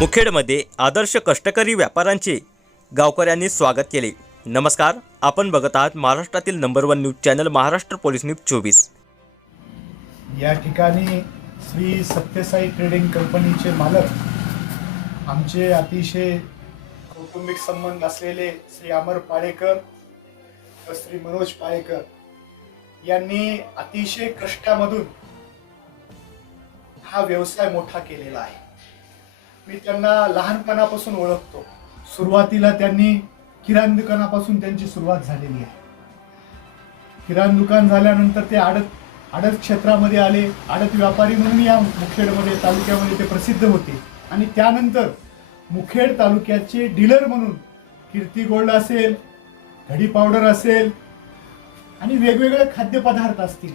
मुखेडमध्ये आदर्श कष्टकरी व्यापाऱ्यांचे गावकऱ्यांनी स्वागत केले. नमस्कार आपण बघत आहात महाराष्ट्रातील number one news channel Maharashtra police news चोवीस. या ठिकाणी श्री सत्यसाई ट्रेडिंग कंपनीचे मालक आमचे अतिशय कौटुंबिक संबंध असलेले श्री अमर पाळेकर व श्री मनोज पाळेकर यांनी अतिशय कष्टामधून हा व्यवसाय मोठा केलेला आहे. मी त्यांना लहानपणापासून ओळखतो. सुरुवातीला त्यांनी किराण दुकानापासून त्यांची सुरुवात झालेली आहे. किराण दुकान झाल्यानंतर ते आडत आडत क्षेत्रामध्ये आले. आडत व्यापारी म्हणून या मुखेडमध्ये तालुक्यामध्ये ते प्रसिद्ध होते. आणि त्यानंतर मुखेड तालुक्याचे डीलर म्हणून कीर्ती गोल्ड असेल घडी पावडर असेल आणि वेगवेगळे खाद्यपदार्थ असतील.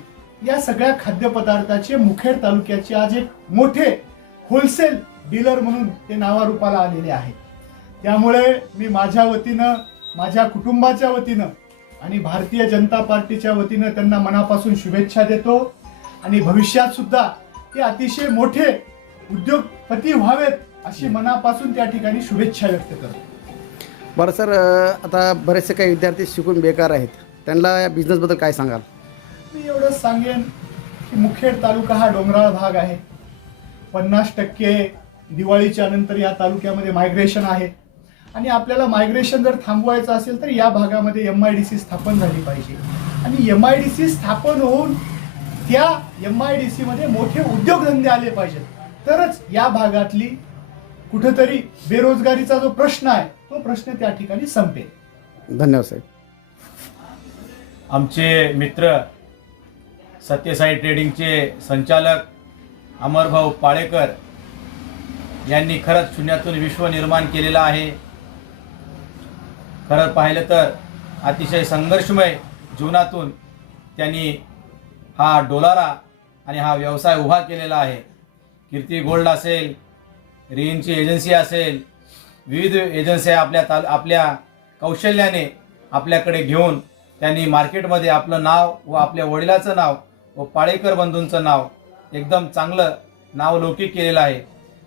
या सगळ्या खाद्यपदार्थाचे मुखेड तालुक्याचे आज एक मोठे होलसेल डीलर म्हणून ते नावारूपाला आलेले आहेत त्यामुळे मी माझ्या वतीनं माझ्या कुटुंबाच्या वतीनं आणि भारतीय जनता पार्टीच्या वतीनं त्यांना मनापासून शुभेच्छा देतो. आणि भविष्यात सुद्धा ते अतिशय मोठे उद्योगपती व्हावेत अशी मनापासून त्या ठिकाणी शुभेच्छा व्यक्त करतो. बरं सर आता बरेचसे काही विद्यार्थी शिकून बेकार आहेत. त्यांना या बिझनेसबद्दल काय सांगाल? मी एवढंच सांगेन की मुखेड तालुका हा डोंगराळ भाग आहे. पन्नास टक्के दिवाळीच्या नंतर या तालुक्यामध्ये मायग्रेशन आहे. आणि आपल्याला मायग्रेशन जर थांबवायचं असेल तर या भागामध्ये एम आय डी सी स्थापन झाली पाहिजे. आणि एम आय डी सी स्थापन होऊन त्या एम आय डी सीमध्ये मोठे उद्योगधंदे आले पाहिजेत. तरच या भागातली कुठेतरी बेरोजगारीचा जो प्रश्न आहे तो प्रश्न त्या ठिकाणी संपेल. धन्यवाद साहेब. आमचे मित्र सत्यसाई ट्रेडिंगचे संचालक अमरभाऊ पाळेकर यांनी खरंच शून्यातून विश्व निर्माण केलेलं आहे. खरं पाहिलं तर अतिशय संघर्षमय जीवनातून त्यांनी हा डोलारा आणि हा व्यवसाय उभा केलेला आहे. कीर्ती गोल्ड असेल रिनची एजन्सी असेल विविध एजन्स्या आपल्या ताल आपल्या कौशल्याने आपल्याकडे घेऊन त्यांनी मार्केटमध्ये आपलं नाव व आपल्या वडिलाचं नाव व पाळेकर बंधूंचं नाव एकदम चांगलं नाव लौकिक केलेलं आहे.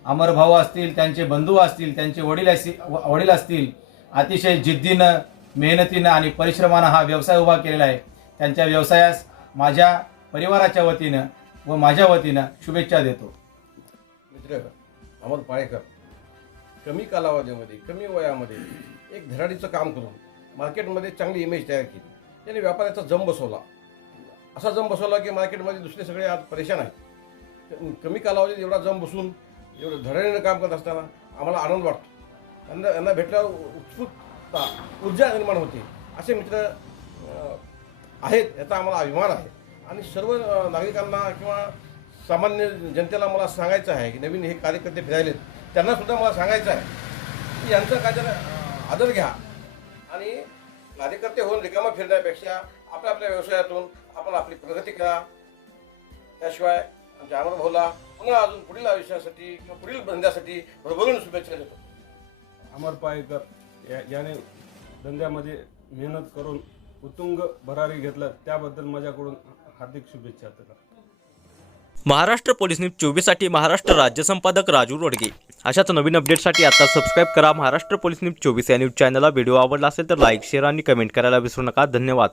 अमर भाऊ असतील त्यांचे बंधू असतील त्यांचे वडील असतील वडील असतील अतिशय जिद्दीनं मेहनतीनं आणि परिश्रमानं हा व्यवसाय उभा केलेला आहे. त्यांच्या व्यवसायास माझ्या परिवाराच्या वतीनं व माझ्या वतीनं शुभेच्छा देतो. मित्र अमर पाळेकर कमी कालावधीमध्ये कमी वयामध्ये एक धडाडीचं काम करून मार्केटमध्ये चांगली इमेज तयार केली. त्याने व्यापाराचा जम बसवला. असा जम बसवला की मार्केटमध्ये दुसरे सगळे आज परेशान आहेत. कमी कालावधीत एवढा जम बसून एवढं धडाडीनं काम करत असताना आम्हाला आनंद वाटतो. त्यांना यांना भेटल्यावर उत्सुकता ऊर्जा निर्माण होते. असे मित्र आहेत याचा आम्हाला अभिमान आहे. आणि सर्व नागरिकांना किंवा सामान्य जनतेला मला सांगायचं आहे की नवीन हे कार्यकर्ते फिरायलेत त्यांना सुद्धा मला सांगायचं आहे की यांचा काय आदर घ्या. आणि कार्यकर्ते होऊन रिकामा फिरण्यापेक्षा आपल्या आपल्या व्यवसायातून आपण आपली प्रगती करा. त्याशिवाय आमच्या अमर भाऊला पुन्हा अजून पुढील आयुष्यासाठी किंवा पुढील धंद्यासाठी भरभरून शुभेच्छा देतो. अमर पाळेकर या याने धंद्यामध्ये मेहनत करून उत्तुंग भरारी घेतला त्याबद्दल माझ्याकडून हार्दिक शुभेच्छा त्याला महाराष्ट्र पोलीस न्यूज चोवीससाठी महाराष्ट्र राज्य संपादक राजू रोडगे. अशाच नवीन अपडेटसाठी आता सबस्क्राईब करा महाराष्ट्र पोलीस न्यूज चोवीस या न्यूज चॅनलला व्हिडिओ आवडला असेल तर लाईक शेअर आणि कमेंट करायला विसरू नका. धन्यवाद.